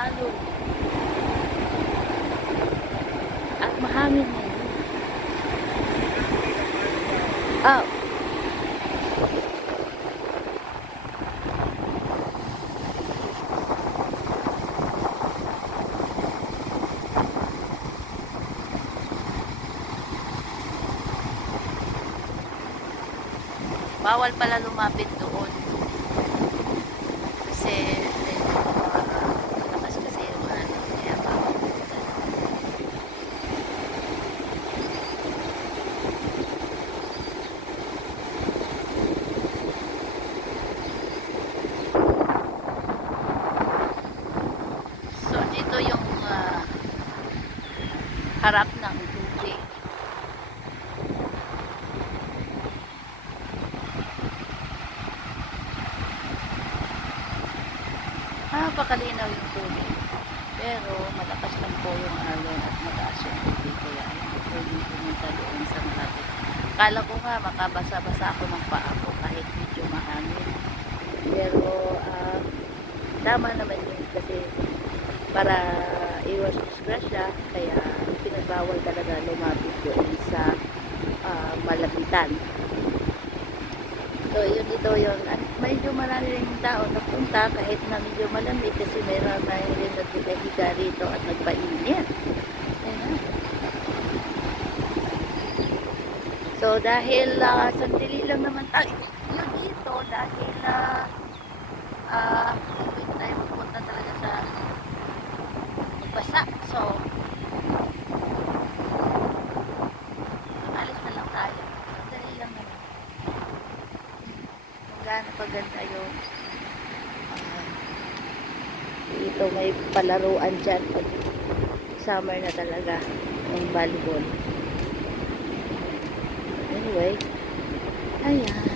alon. At mahangin ngayon. Ah, bawal pala lumapit doon. Kasi malakas kasi yung ano, kaya bawal punta. So dito yung harap ng tubig. Napakalinaw yung tubig. Pero malakas lang po yung alon at mataas yung tubig. Kaya pwedeng pumunta doon sa Makati. Kala ko nga makabasa-basa ako ng paa ko kahit medyo mahangin. Pero tama naman yun kasi para iwas disgrasya, kaya pinagbawal talaga lumapit doon sa malapitan. So yun dito yun. At medyo marami rin yung tao napunta kahit na medyo malamig kasi meron na rin naghiga rito at nagpainit. Ayan. So dahil sandali lang naman tayo yun dito dahil hindi tayo pupunta talaga sa basa. So alis na lang tayo. Sandali lang naman. Gano'n paganda yung dito may palaruan dyan pag summer na talaga yung volleyball. Anyway, ayan.